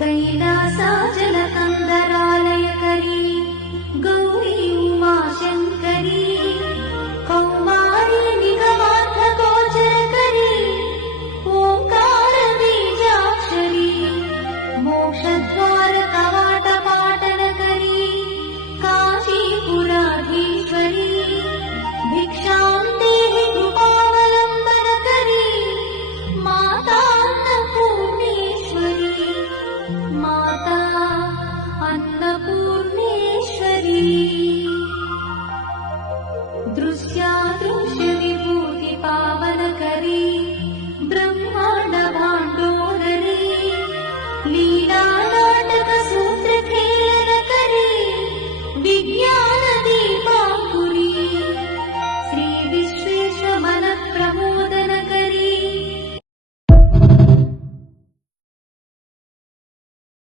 कैलासाचलकन्दरालयकरी गौरी उमाशङ्करी कौमारी निगमार्थगोचरकरी ओङ्कारबीजाक्षरी मोक्षद्वारकवाटपाटनकरी काशीपुराधीश्वरी भिक्षां देहि कृपावलम्बनकरी माता अन्नपूर्णेश्वरी माता अन्नपूर्णेश्वरी दृश्यादृश्यविभूति पावनकरी ब्रह्माण्ड भाण्डोदरी लीला